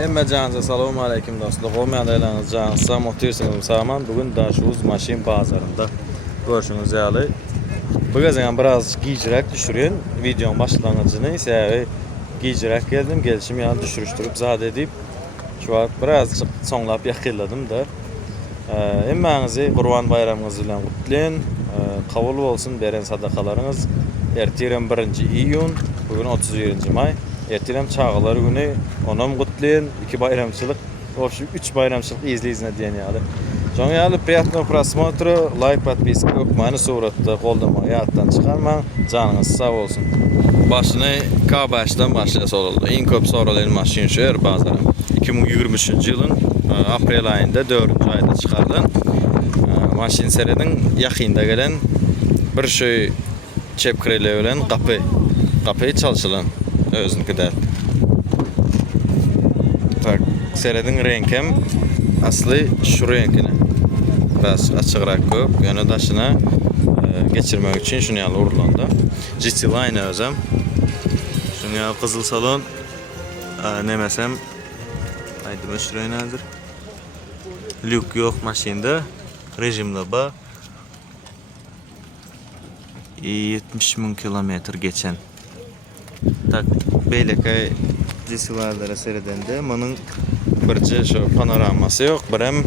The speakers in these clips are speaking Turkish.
Emme canınıza salamu aleyküm dostlar. Olmayanlarınız canınıza muhtirsiniz saman. Bugün Daşuz Maşin Bazarında görüşünüz yalı. Bu gezen biraz giycirak düşürüyen videonun başlangıcını ise giycirak geldim. Gelişim yani düşürüştürüp zat edip şu an biraz sonlap yakılladım da. Emmenizi Kurban bayramınız ile kutlayın. Kabul olsun beren sadakalarınız. Ertirem 1. iyun, bugün 31. may. Ertirem çağılar günü onam kutlayın. 2 bayramçılık, общем 3 bayramçılık izleyizine diyen yani. Sonra yani приятного просмотра, like, подписка, okmayını suratda qo'ldamayı yatdan çıkarma. Canınız sağ olsun. Başını K5'dan başlasa oldu. En köp sorulan maşin şehir bazarı. 2023 yılın aprel ayında 4. ayda çıkarılan maşin seredin yakında gelen bir şey çepkireyle bilen kapıyı çalışılan özünki de. Tak seredin renkem aslı şu renkine biraz açıkrak koyup yani daşına geçirmek için şunu yalı urulanda. GT Line özüm. Şunu yalı kızıl salon nemesem aydım şuraya nedir? Lük yok maşinde rejimde ba 70.000 kilometre geçen. Tak beylekay disilarlara seyredende bunun birce şu panoraması yok. Birem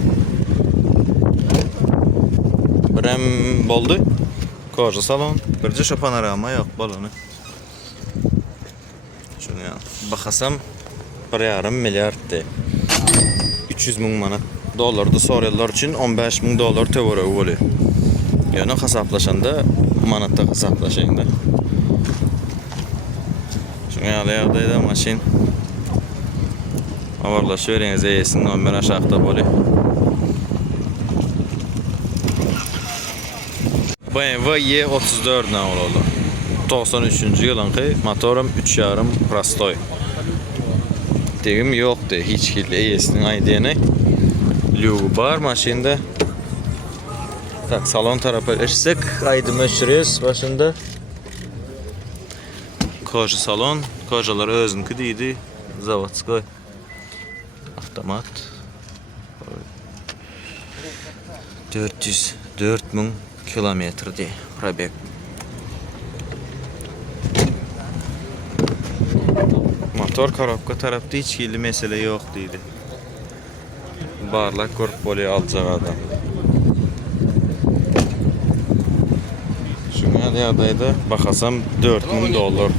boldu. Koca salon. Birce şu panorama yok balonu. Şunu ya. Bakasam 1,5 milyar de. 300.000 manat dolardı soruyorlar için 15.000 dolar tövörü oluyor. Yani hesaplaşanda manatta hesaplaşanda. Şunu yalayağdaydı maşin. Avarlaşı verinize yesin номер aşağıda böyle. BMW Y34 ne oldu? 93. yılınki motorum 3,5 prostoy. Degim yoktu hiç hille yesin aydiyene. Lügu var maşinde. Tak salon tarafı eşsek aydım öşürüyoruz başında. Koca salon, kocalar özünki deydi. Zavatskoy. Avtomat. 404.000 kilometre de pробег. Motor korobka tarafta hiç kirli mesele yok deydi. Barlak korup böyle alacak adam. Şuna yerdeydi bakasam 4.000 dolar.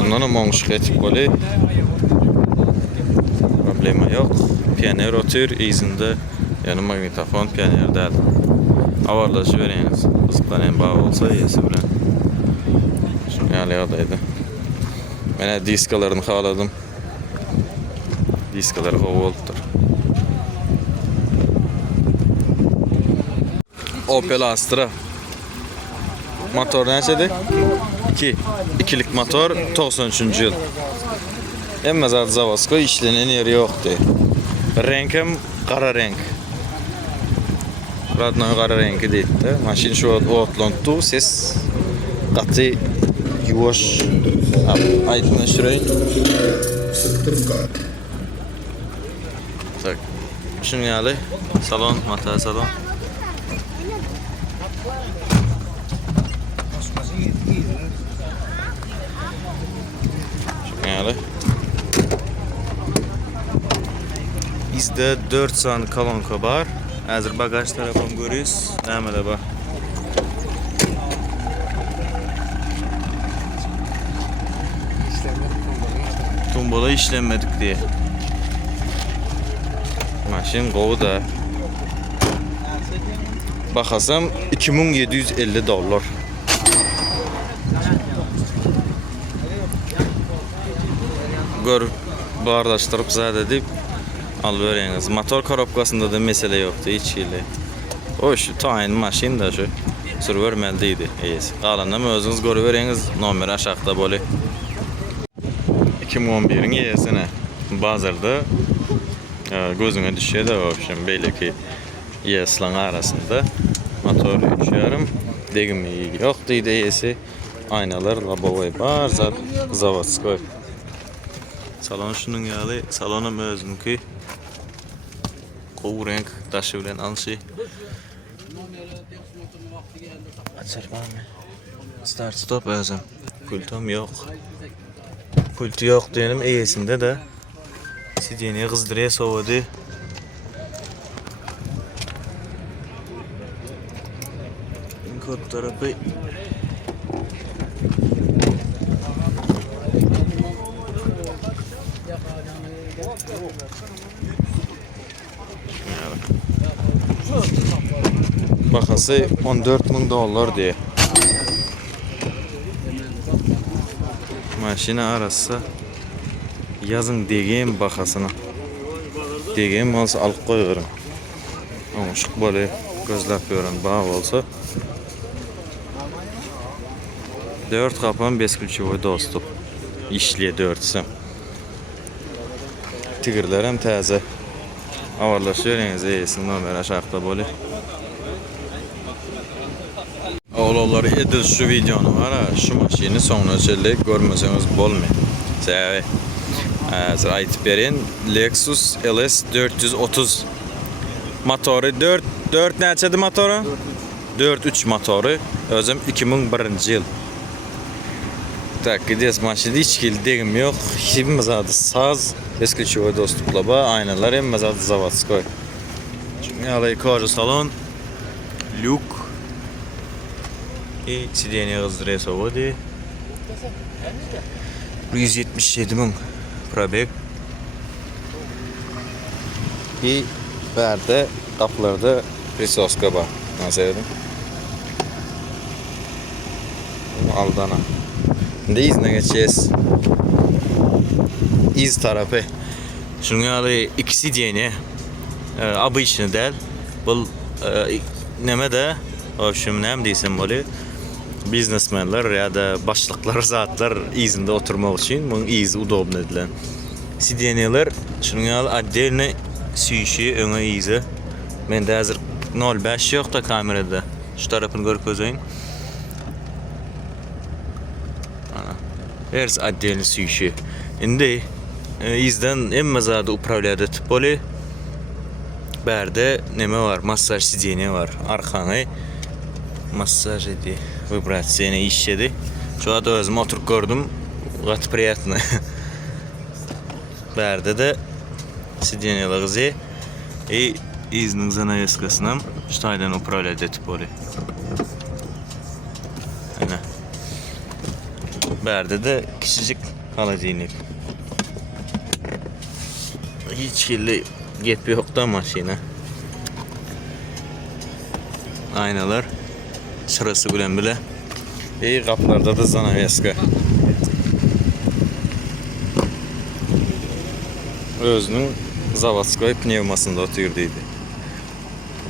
Ondan monşuk etik böyle. Problema yok. Piyanero otur izinde. Yani magnetofon piyanero değil. Avarlaşı vereniz. Kızıktan en bağ olsa yesi bilen. Şunu yerdeydi. Ben diskalarını haladım. Diskaları kovaldır. Opel Astra. Motor neçedi? 2'lik motor 93. yıl. Emme zaten Zavasko işlenen yeri yoktu. Renkim kara renk. Radnoy kara rengi değil de. Maşin şu otlandı. Ses katı yuvaş. Aydın şurayı. Tak. Şunu yalı. Salon, mata salon. Yani bizde 4 san kolonka var. Hazır bagaj tarafını görüyoruz. Hemen bak. Tumbala işlenmedik diye. Maşin qovu da. Bakasam 2750 dolar. Gör bağırlaştırıp zat edip alıveriniz. Motor korobkasında da mesele yoktu hiç ile. O şu tayin maşin da şu sürüvermeldiydi. Qalandan özünüz görüveriniz nomer aşağıda böyle. 2011'in yesine bazarda gözüne düşüyordu option belki yeslan arasında motor 3,5 degimi yoktu yesi aynalar labovoy var zavatskoy. salon şunun ýaly salonum özümki. Gowy renk daşy bilen alşy. Açarmanmy? Start stop özüm. Pultum yok. Pultu yok diyelim eýesinde de. Sideniye kızdırıya soğudu. Kod tarafı. Bakası $14.000 diye. Maşina arası yazın degem bakasına. Degem olsa alıp koyuyorum. Ama şu böyle gözlep görün bağ olsa. 4 kapan 5 külçevoy dostum. İşliye 4'sü. Tigirler hem təzə. Avarlaşıyor yalnız eyesin numara aşağıda böyle. Oğulları edil şu videonu var ha, şu maşini sonra çelle görmeseniz bolmuyor. Sebebi aytıp berin Lexus LS 430 motoru 4 neçedi motoru? 4.3 motoru özüm 2001 yıl. Tak gidiyoruz maşini hiç kildigim yok. Hibimiz adı saz. Eski çuva dostlukla ba aynalar emmez adı zavatskoy. Çünkü alay koca salon. Luke. Sideniye kızdırıya soğudu. 177.000 probek. Berde kapılarda risoska var. Nasıl edin? Aldana. Şimdi izne geçeceğiz. İz tarafı. Şunun adı ikisi diyene. Abı işini del. Bu neme de hoşum nem değilsin böyle. Biznesmenler ya da başlıklar zatlar izinde oturmak için bunun iz udobne edilen. Sideniyeler şunun adı addelini süyüşü öne izi. Ben de hazır 0.5 yok da kamerada. Şu tarafını görüp özeyim. Hers addelini süyüşü. Şimdi izden emme zadı upravляda tip böyle. Berde neme var? Masaj sideniye var. Arkanı massaj edi. Vibrasyonu işledi. Şu anda özüm oturup gördüm. Gat приятно. Berde de sideniyeler kızı. İznin zanaveskasından ştaydan upravляda tip böyle. Berde de küçücük halacıynik. Hiç kirli gep yok da maşina. Aynalar sırası bilen bile. Kapılarda da zanaveska. Özünün zavatskoy pnevmasında oturuyordu.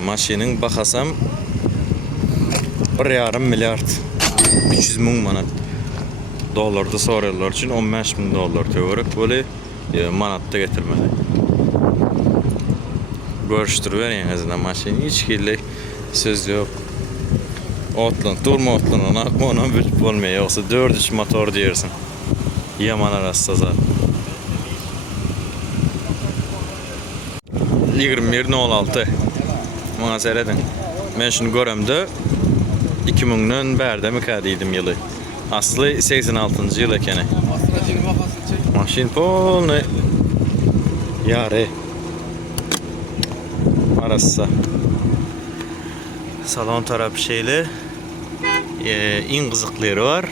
Maşinin bakasam 1,5 milyard 300.000 manat. Dolarda soruyorlar için $15.000 teorik böyle manatta getirmeli. Görüştürüver en azından maşini hiç kirli söz yok. Otlan, durma otlan ona akma ona bülüp olmuyor yoksa 4.3 motor diyorsun. Yaman arası zaten. 21.06 bana seyredin. Ben şunu göremde 2000'nin berde kadıydım yılı. Aslı 86. yıl ekeni. Maşin polnu yare arası. Salon tarafı şeyle in kızıkları var.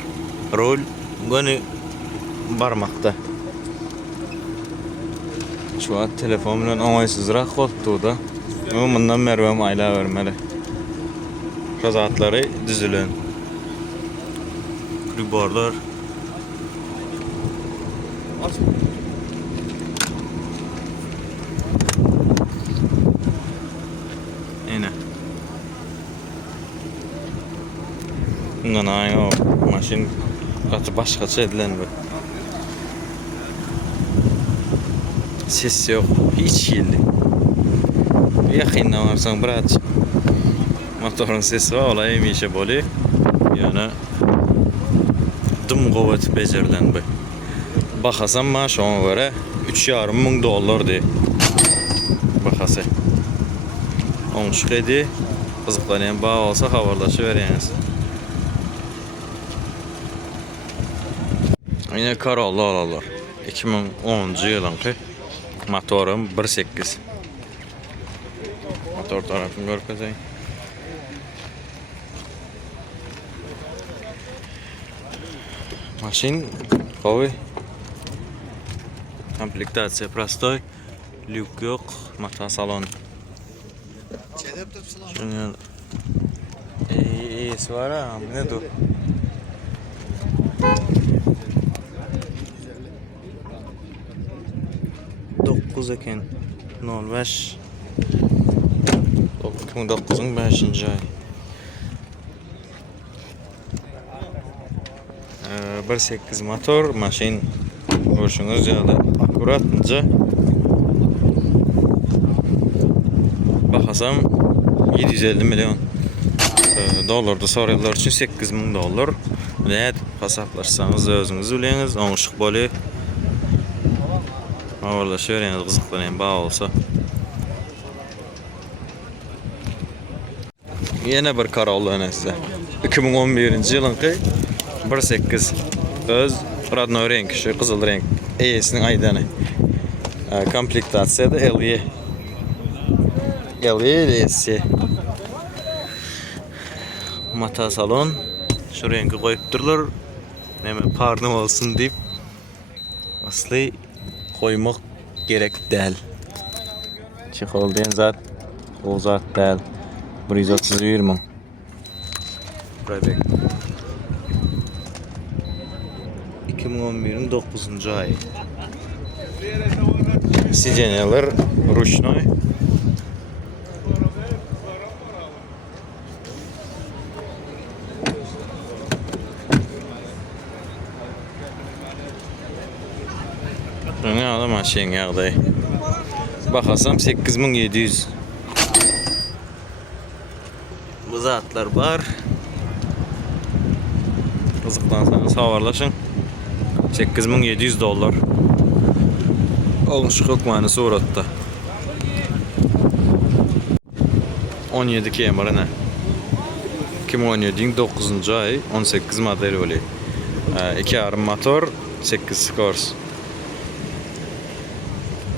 Rol gönü barmakta. Şu an telefonla onaysızrak koltuğda. Bundan Merve'm ayla vermeli. Razatları düzülün. Riborlar. Yine. Bundan aynı o maşin katı başkaça edilen bu. Ses yok. Hiç kirli. Yakından varsan bırak. Motorun sesi var. Olay bir işe böyle. Yani dım kuvvet becerilen bu. Baxasam maaş ona göre $3,500 de. Baxası. Onşuq edi. Qızıqlanan bağ olsa xabarlaşıb verəniz. Yine Corolla alarlar. 2010-cu yılınki motorum 1.8. Motor tarafını görkezeyim. Maşin koy. Komplektatsiya prostoy. Lyuk yok. Motor salon. Şunun iyisi var ha. Ne dur? Dokuz eken 05 2009'un 5. ay. 1.8 motor maşin görüşünüz yani akuratınca baxasam $750 milyon dolardı soruyorlar için $8.000. Ne hesaplarsanız özünüz bileniz onşuq boli. Orada şöyle qızıqlanan bağ olsa. Yine bir Corolla önəsə. 2011-ci yılınki 1.8 öz radnoy renk, şu qızıl renk. ES'nin aydanı. Komplektasiyada LE. LE. Mata salon. Şu rengi koyup dururlar. Neme parnım olsun deyip. Aslı koymak gerek değil. Çikolata diyen zat o zat değil. 131 min. Probek. 2011'in 9. ayı. Sidyenyalar ruşnoy. Ne adam maşin yağday. Baxasam 8.700. Bu zatlar var. Qızıqlansanız xabarlaşın. $8.700. Olmuş hukmanı suratda. 17 kemeri ne? 2017'nin 9. ayı 18 model oluyor. 2.5 motor 8 skors.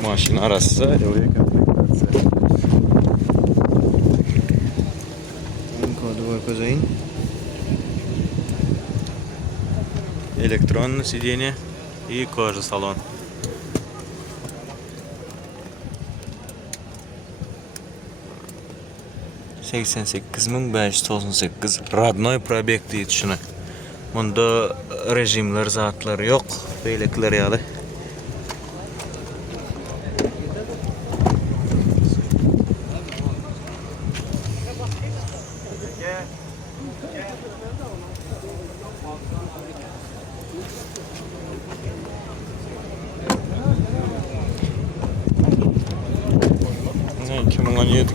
Maşın arası oraya komplektatsiya. Kodu var kozayın. Elektron сиденье и кожа салон. $88.598 Radnoy probek deydi şunu. Bunda rejimler zatları yok. Beylekler yalı.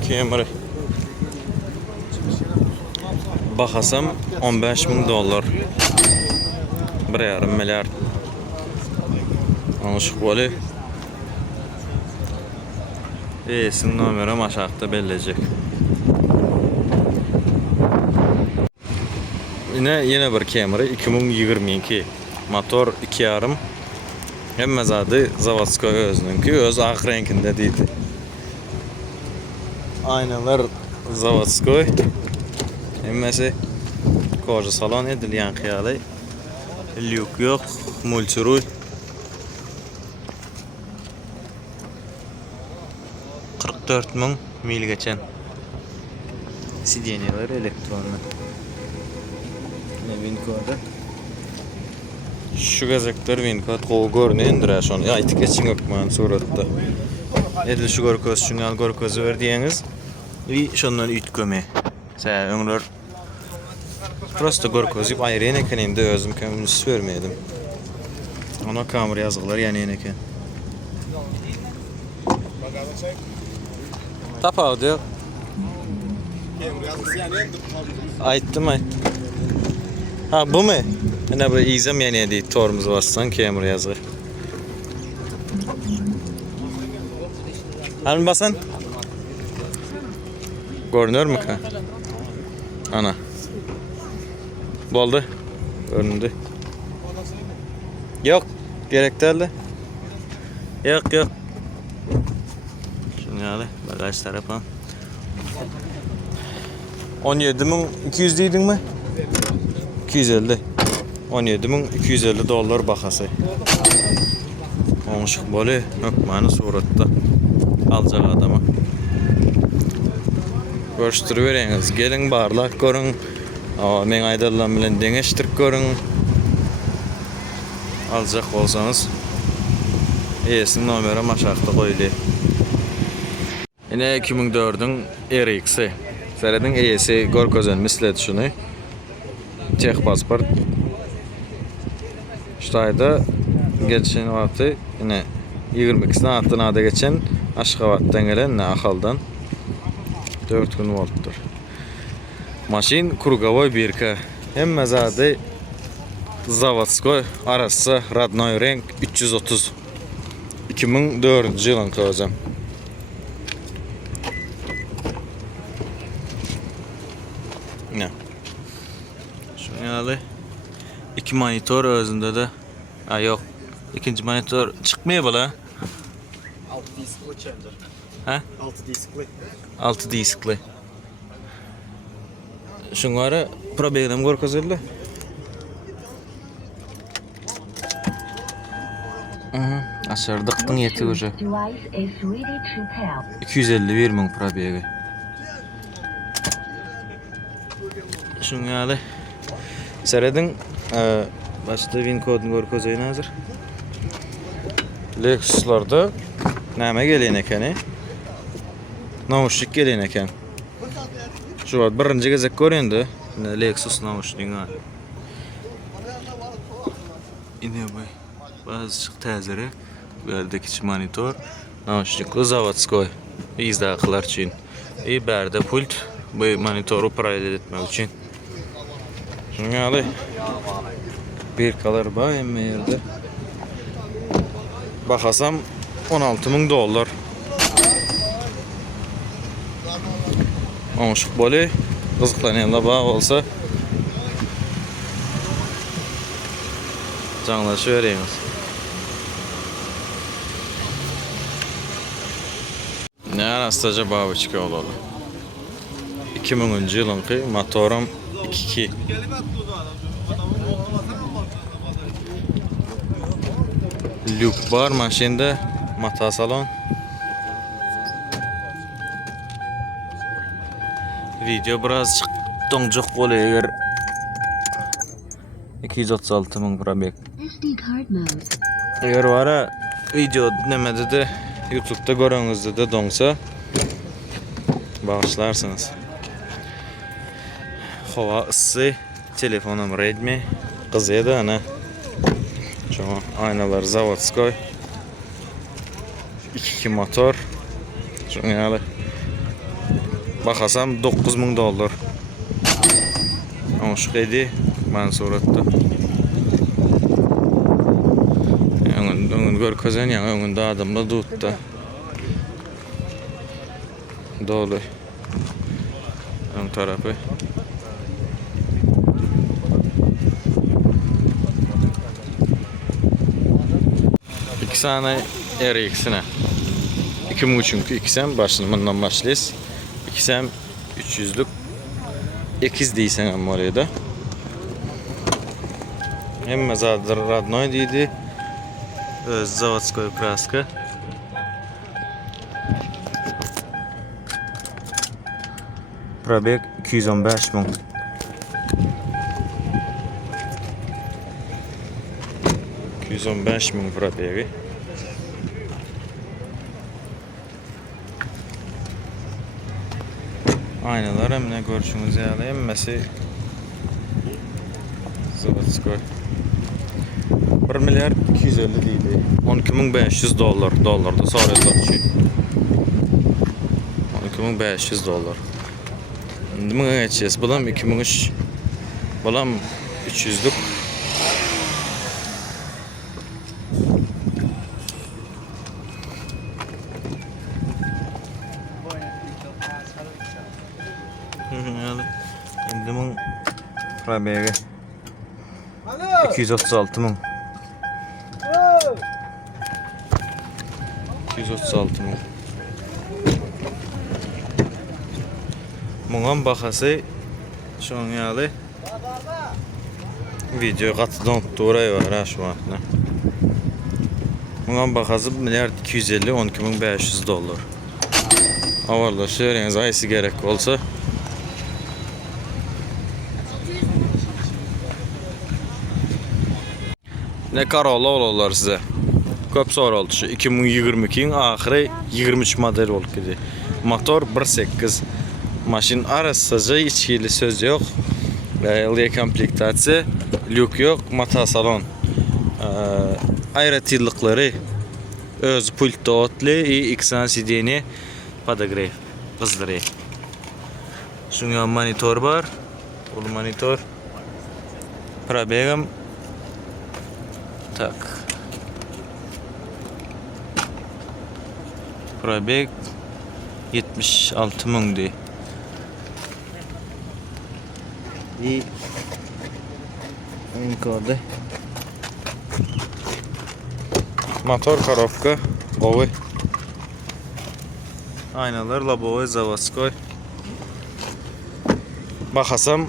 Kemeri. Baxasam $15.000. $1,5 milyar. Anlaşıq boli. Esin nomeri aşağıda belirleyecek. Yine bir Camry 2022 motor 2.5 hem zadı zavodskoy özününki öz ağ renkinde deydi. Aynalar zavodskoy hemmesi koca salon edilgan xiyalı lyuk yok multirul 44.000 mil geçen sidyenyalar elektronlu. Vinkoda. Şu gazaklar Vinkod qo'l görünendir şonu. Ya etiketin yok men suratda. Edil şu gorkoz şunal gorkozu ver diýeniz. Vi şondan ütköme. Sä öňler prosto gorkoz ýyp aýryn ekeninde özüm kömüs görmedim. Ona kamera yazgılar yani eken. Tapawdy. Aytdım. Ha bu mu? Ana bu izam yani değil tormuz bassan kamera yazır. Halın basan? Görünür mü ki? Ana. Boldu. Göründü. Yok. Gerek değildi. Yok yok. Şimdi hadi bagaj tarafı. 17.200 deydin mi? 250. 17.250 dolar bakası. Olmuşuk böyle hükmanı suratda alacak adamı. Görüştürüvereniz. Gelin barlak görün. Men aydarlan bilen deňeştirip görün. Alacak bolsanız eýesiniň nomeri maşakda goýuly. Ine 2004'ün RX'i. Serediň eýesi görkezen misledi şuny. Çek pasport. Ştaýda geçen wagty ine 22 saatdan ada geçen Aşgabatdan gelen Ahaldan 4 gün bolupdyr. Maşin Krugovoy 1K. Hemme zady Zavodskoy arası Radnoy renk 330. 2004 yılın kozam. Ne? Şunu alı. 2 monitor özünde de. Ha yok. İkinci monitor çıkmıyor bala. 6 diskli changer. Ha? 6 diskli. 6 diskli. Şunları probelem görkezildi. Aşırdıktın yeti hoca. 251 min probeli. Şunu alı. Seredin başta win kodunu görkezeyni hazır. Lexus'larda näme gelen ekeni? Naushnik gelen eken. Şu wagt birinji gezek görendi. Lexus naushnigiňa. Ine bay. Bazı täzere. Berdeki monitor. Naushnikli Zavodskoy. Izdaqlar üçin. Berde pult. Bu monitoru paralel etmek için. Şunu bir kalar bay emme yerde. Bakasam 16.000 dolar. Onşuk böyle kızıklanyanla bağ olsa canlaşı vereyimiz. Ne arastaca bağ uçki olalı. 2010 yılınki motorum 2.2. Lük var maşinde, mata salon. Video biraz doňjak boly eger 236 min probek. Eger wara video nemede de YouTube'da göreňizde de doňsa bağışlarsınız. Hava ıssy, telefonum Redmi, gyzy da ana. Şu aynalar Zavodskoy. 2 motor. Şunu ýaly. Bakasam 9.000 dolar. Ama şu kedi ben suratda. Öňüň görkezen ýa öňünde adamlar dutda. Dolu. Ön tarafı. İki tane RX'ine. 2.5'ünki 2'sem başlığından başlayız. 2'sem 300'lük 8 deysen ama oraya da. Hem mezadır Radnoy deydi. Zavodskoy kraska. Probek 215 min. $215 min probegi. Aynalar emne görüşünüz ýaly emmesi Zavodskoy 1 milyar 250 deydi. 12.500 dolar dolarda soraýlar üçin. 12.500 dolar. Indi muňa geçýäs. Bulam 2003. Bulam 300'lük. Probegi Alo. 236 ming. 236 ming. Bunun bahası şoňaly video gatydan turay var ha şu wagtda. Bunun bahası 1.250 $12.500 dollar. Avarlaşır, yani ayısı gerek olsa. Ne karola olarlar size. Köp soru oldu şu 2022'nin ahiri 23 model oldu gidi. Motor 1.8. Maşin arasıca içkili söz yok. L komplektasiya, lük yok, mata salon. Aerotillikleri öz pult otli, iksan sideni, podograf, kızdırı. Şunga monitor var. Bu monitor. Probegim. Tak. Probeg 76 ming de. İyi. Kodu. Motor коробка, ovi. Aynalar лобовой заводской. Bakasam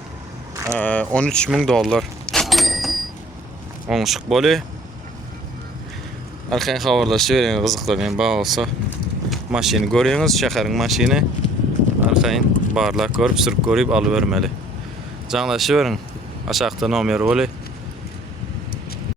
$13.000. Oňuşyk boly. Arkaň habarlaşýar, gyzyklanýan baga bolsa. Maşyny görýäňiz, şäheriň maşyny. Arkaň barlak görüp, sürüp görüp alyp bermeli. Jaňlaşy beriň. Aşağıda nomer boly.